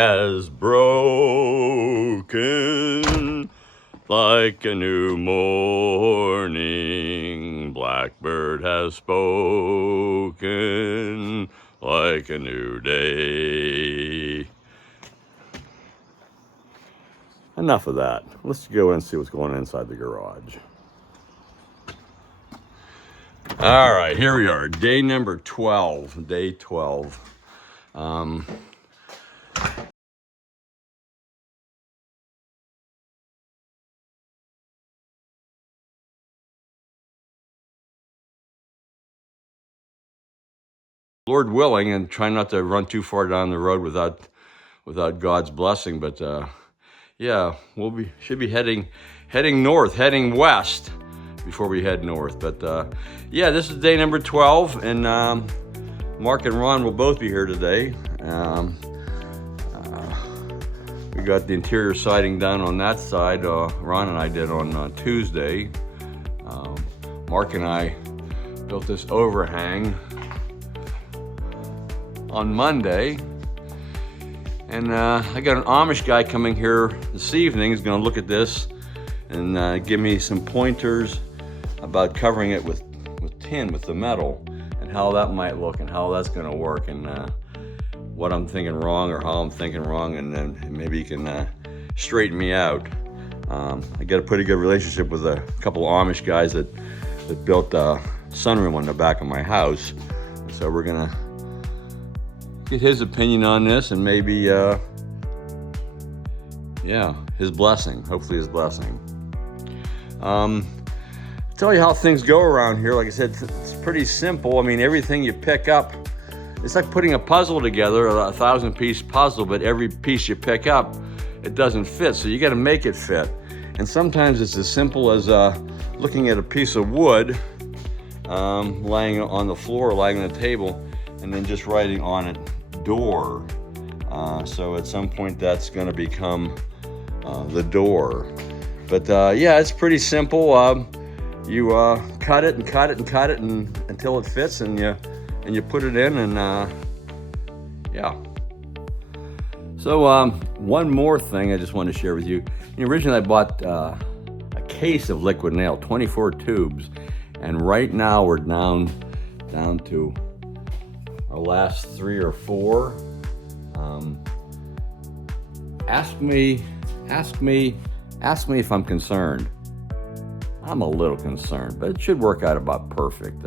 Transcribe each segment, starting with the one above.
has broken like a new morning. Blackbird has spoken like a new day. Enough of that. Let's go and see what's going on inside the garage. All right, here we are, day number 12, day 12. Lord willing, and try not to run too far down the road without God's blessing, but yeah, should be heading north, heading west before we head north. But yeah, this is day number 12, and Mark and Ron will both be here today. We got the interior siding done on that side. Ron and I did on Tuesday. Mark and I built this overhang on Monday. And I got an Amish guy coming here this evening. He's gonna look at this and give me some pointers about covering it with tin, with the metal, and how that might look and how that's gonna work, and what I'm thinking wrong or how I'm thinking wrong, and then maybe you can straighten me out. I got a pretty good relationship with a couple of Amish guys that built a sunroom on the back of my house. So we're gonna get his opinion on this, and maybe, yeah, his blessing, hopefully his blessing. Tell you how things go around here. Like I said, it's pretty simple. I mean, everything you pick up, it's like putting a puzzle together, a 1,000-piece puzzle, but every piece you pick up, it doesn't fit, so you gotta make it fit. And sometimes it's as simple as looking at a piece of wood laying on the floor, lying on the table, and then just writing on it, door. So at some point that's going to become the door. But yeah, it's pretty simple. You cut it and cut it and cut it until it fits, and you put it in, and yeah. So one more thing I just want to share with you. Originally I bought a case of liquid nail, 24 tubes, and right now we're down to our last 3 or 4. Ask me if I'm concerned. I'm a little concerned, but it should work out about perfect.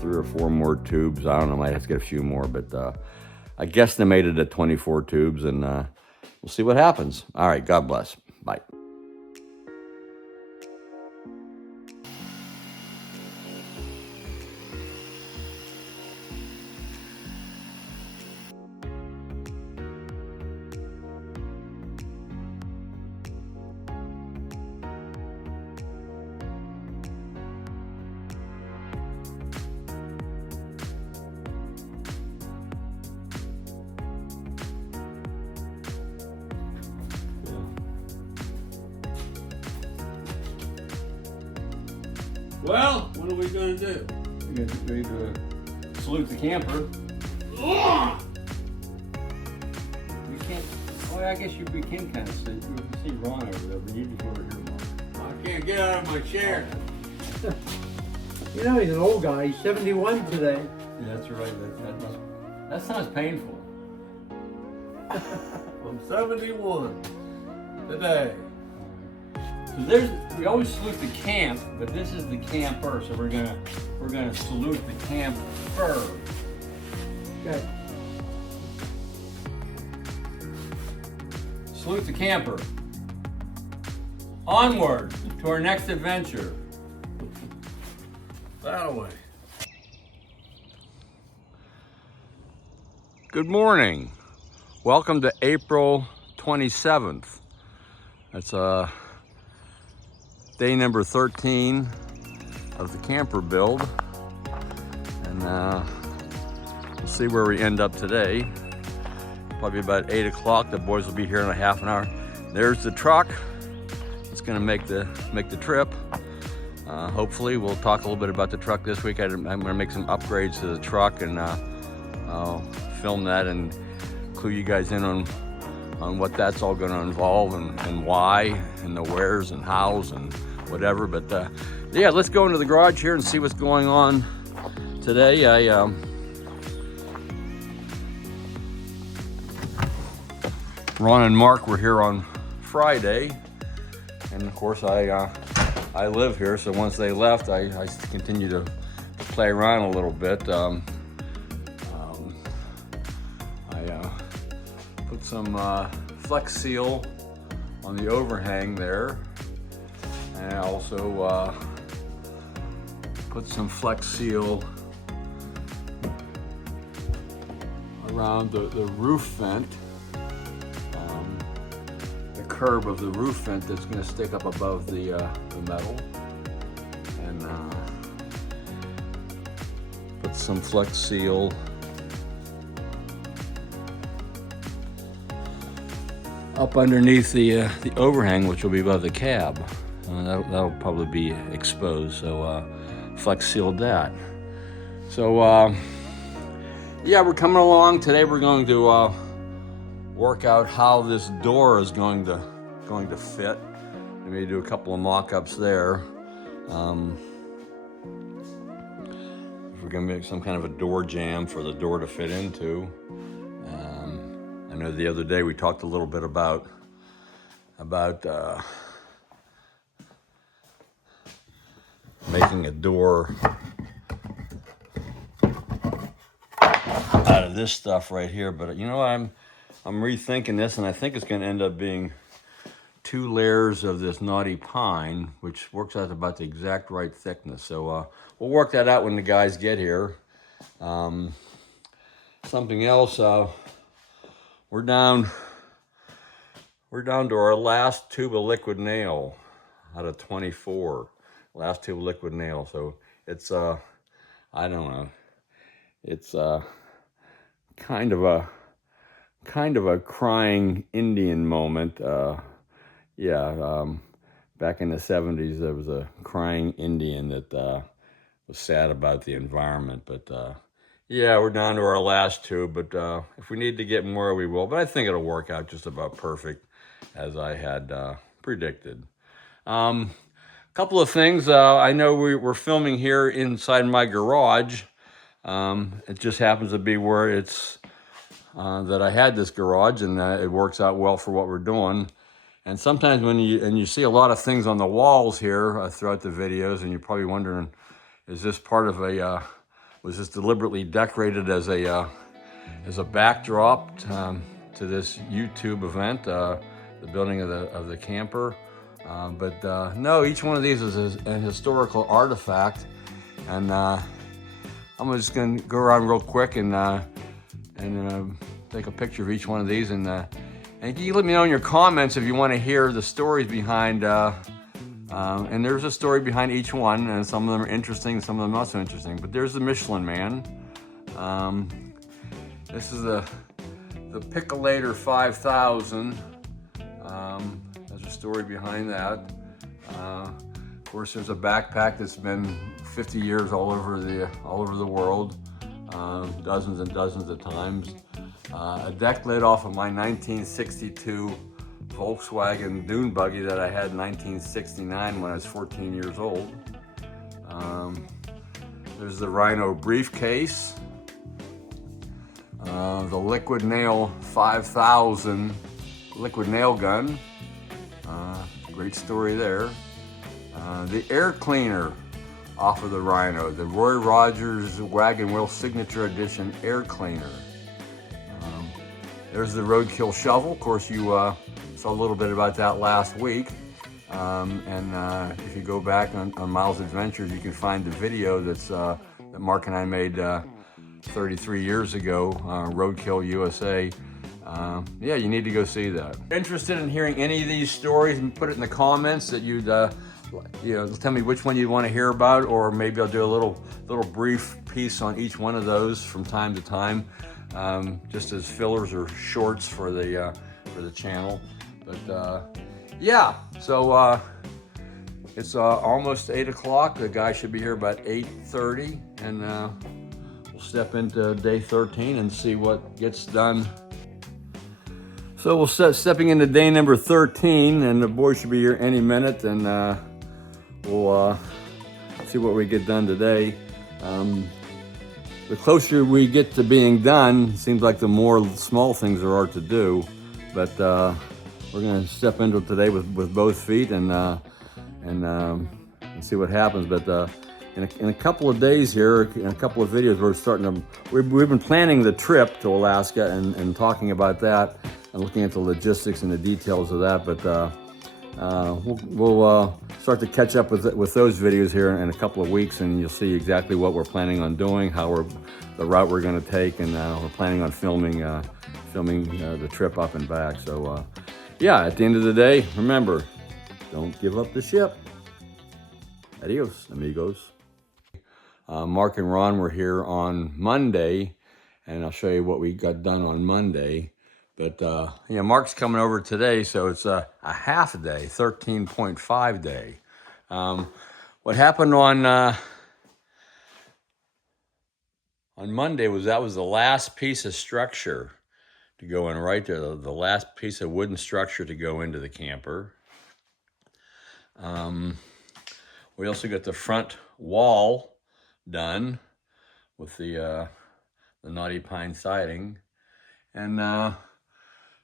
3 or 4 more tubes. I don't know, I might have to get a few more, but I guesstimated at 24 tubes, and we'll see what happens. All right, God bless. Bye. Well, what are we gonna do? We're going to salute the camper. Ugh! We can't. Oh, I guess we can kind of see. You can see Ron over there, but you just over here, Mark. I can't get out of my chair. You know, he's an old guy. He's 71 today. Yeah, that's right. That sounds painful. I'm 71 today. So we always salute the camp, but this is the camper, so we're gonna salute the camper. Okay. Salute the camper. Onward to our next adventure. That way. Good morning. Welcome to April 27th. That's day number 13 of the camper build, and we'll see where we end up today. Probably about 8 o'clock. The boys will be here in a half an hour. There's the truck. It's going to make the trip. Hopefully, we'll talk a little bit about the truck this week. I'm going to make some upgrades to the truck, and I'll film that and clue you guys in on what that's all going to involve and why and the wheres and hows and whatever. But yeah, let's go into the garage here and see what's going on today. Ron and Mark were here on Friday, and of course I live here, so once they left, I continue to play around a little bit. I put some Flex Seal on the overhang there, and I also put some Flex Seal around the roof vent, the curb of the roof vent that's going to stick up above the metal, and put some Flex Seal up underneath the overhang, which will be above the cab. That'll probably be exposed, so Flex Sealed that. So yeah, we're coming along. Today we're going to work out how this door is going to fit. Maybe do a couple of mock-ups there. If we're going to make some kind of a door jamb for the door to fit into. I know the other day we talked a little bit about making a door out of this stuff right here, but you know, I'm rethinking this, and I think it's going to end up being 2 layers of this knotty pine, which works out about the exact right thickness. So we'll work that out when the guys get here. Something else, we're down to our last tube of liquid nail out of 24. Last tube of liquid nail. So it's I don't know. It's kind of a crying Indian moment. Back in the 70s, there was a crying Indian that was sad about the environment. But yeah, we're down to our last tube. But if we need to get more, we will. But I think it'll work out just about perfect, as I had predicted. Couple of things. I know we're filming here inside my garage. It just happens to be where it's that I had this garage, and it works out well for what we're doing. And sometimes when you see a lot of things on the walls here throughout the videos, and you're probably wondering, is this part of was this deliberately decorated as a backdrop to this YouTube event, the building of the camper? But no, each one of these is a historical artifact, and I'm just going to go around real quick and take a picture of each one of these, and you let me know in your comments if you want to hear the stories behind. And there's a story behind each one, and some of them are interesting, some of them not so interesting. But there's the Michelin Man. This is the Pickolator 5000. There's a story behind that. Of course, there's a backpack that's been 50 years all over the world, dozens and dozens of times. A deck lid off of my 1962 Volkswagen dune buggy that I had in 1969 when I was 14 years old. There's the Rhino briefcase. The Liquid Nail 5000 liquid nail gun. Great story there. The air cleaner off of the Rhino, the Roy Rogers Wagon Wheel Signature Edition air cleaner. There's the Roadkill shovel. Of course, you saw a little bit about that last week. If you go back on Miles Adventures, you can find the video that Mark and I made 33 years ago, Roadkill USA. Yeah, you need to go see that. Interested in hearing any of these stories, and put it in the comments that you'd tell me which one you want to hear about, or maybe I'll do a little brief piece on each one of those from time to time, just as fillers or shorts for the channel. But yeah, so it's almost 8 o'clock. The guy should be here about 8:30, and we'll step into day 13 and see what gets done So we'll stepping into day number 13, and the boys should be here any minute, and we'll see what we get done today. The closer we get to being done, it seems like the more small things there are to do. But we're gonna step into it today with both feet and see what happens. But in a couple of days here, in a couple of videos, we've been planning the trip to Alaska and talking about that and looking at the logistics and the details of that. But we'll start to catch up with those videos here in a couple of weeks, and you'll see exactly what we're planning on doing, the route we're going to take, and we're planning on filming the trip up and back. So yeah, at the end of the day, remember, don't give up the ship. Adios, amigos. Mark and Ron were here on Monday, and I'll show you what we got done on Monday. But yeah, Mark's coming over today, so it's a half a day, 13.5 day. What happened on Monday was that was the last piece of structure to go in right there, the last piece of wooden structure to go into the camper. We also got the front wall done with the knotty pine siding, and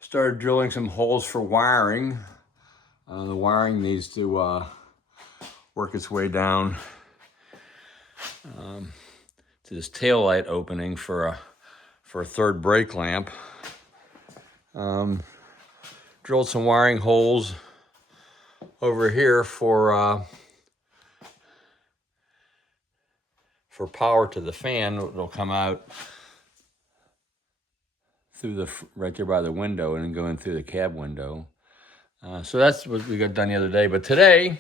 started drilling some holes for wiring. The wiring needs to work its way down to this taillight opening for a third brake lamp. Drilled some wiring holes over here for power to the fan. It'll come out through right there by the window and then go in through the cab window. So that's what we got done the other day. But today,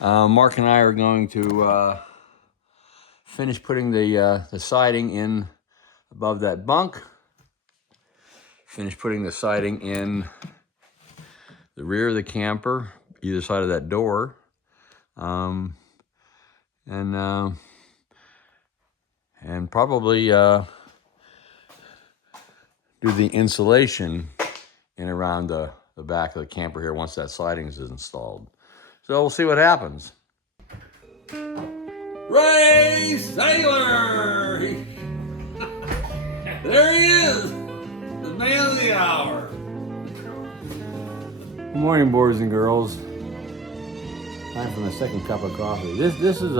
Mark and I are going to finish putting the siding in above that bunk. Finish putting the siding in the rear of the camper, either side of that door, and probably do the insulation in around the back of the camper here once that siding is installed. So we'll see what happens. Ray Sailor! There he is! The man of the hour. Good morning, boys and girls. Time for my second cup of coffee. This is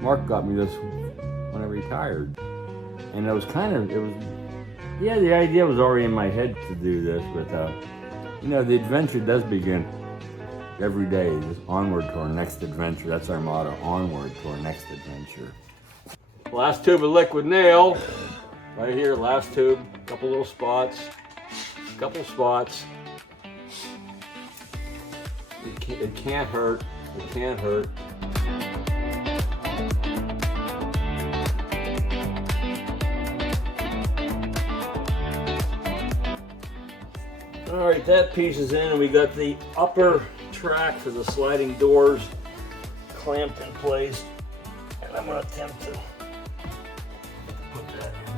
Mark got me this when I retired. And the idea was already in my head to do this, but the adventure does begin every day, just onward to our next adventure. That's our motto, onward to our next adventure. Last tube of liquid nail, right here, last tube, couple little spots, It can't hurt, All right, that piece is in, and we got the upper track for the sliding doors clamped in place. And I'm going to attempt to put that in.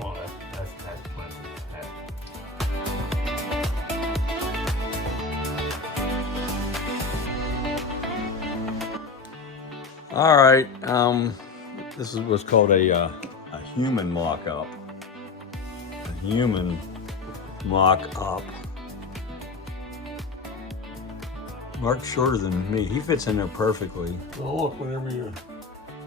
Well, that's plenty. All right, this is what's called a human mock-up. A human mock-up. Mark's shorter than me. He fits in there perfectly. Well, look, whenever you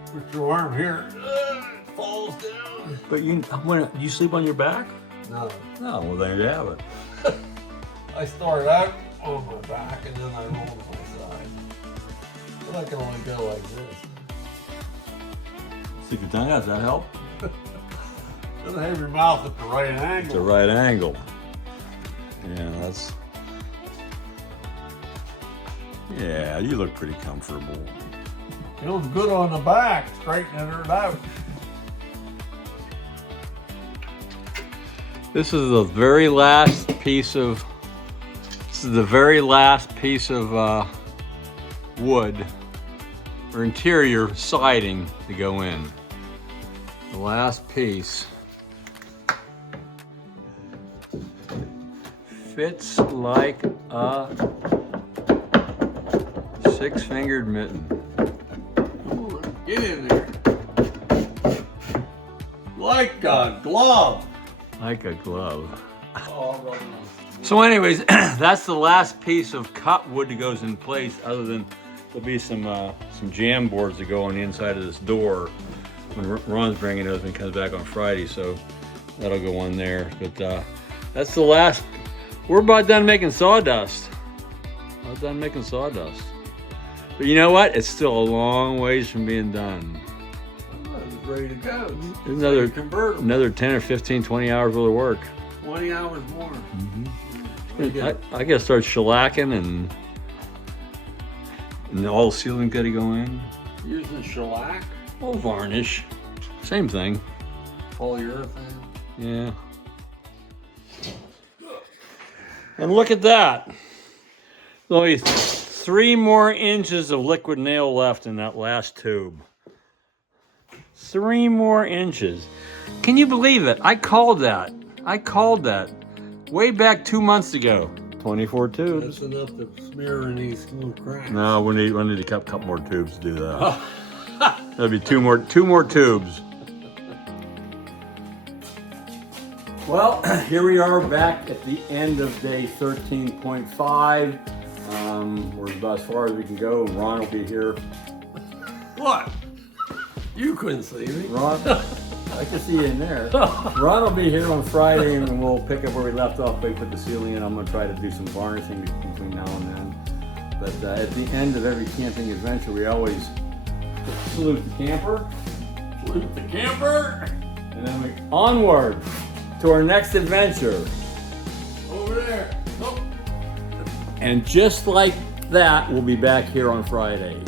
put your arm here, it falls down. But you sleep on your back? No. No, well there you have it. I started out on my back and then I rolled to my side. But I can only go like this. Stick your tongue out, does that help? Then have your mouth at the right angle. The right angle. Yeah, you look pretty comfortable. Feels good on the back, straightening it out. This is the very last piece of wood or interior siding to go in. The last piece. Fits like a six-fingered mitten. Ooh, get in there. Like a glove. Like a glove. Oh, I'll rub it on. So anyways, that's the last piece of cut wood that goes in place, other than there'll be some jam boards that go on the inside of this door when Ron's bringing those when he comes back on Friday, so that'll go on there. But that's the last. We're about done making sawdust. About done making sawdust. But you know what? It's still a long ways from being done. Oh, it's ready to go. Another convertible. another 10 or 15, 20 hours worth of work. 20 hours more. I gotta start shellacking and all the sealing gotta go in. Using shellac, Oh, varnish. Same thing. polyurethane. Yeah. And look at that. There's only 3 more inches of liquid nail left in that last tube. 3 more inches. Can you believe it? I called that. Way back 2 months ago. 24 tubes. That's enough to smear any smooth cracks. No, we need a couple more tubes to do that. That'd be two more tubes. Well, here we are back at the end of day 13.5. We're about as far as we can go. Ron will be here. What? You couldn't see me. Ron, I can see you in there. Ron will be here on Friday, and we'll pick up where we left off. We put the ceiling in. I'm going to try to do some varnishing between now and then. But at the end of every camping adventure, we always salute the camper. Salute the camper. And then we onward to our next adventure. Over there. Oh. And just like that, we'll be back here on Friday.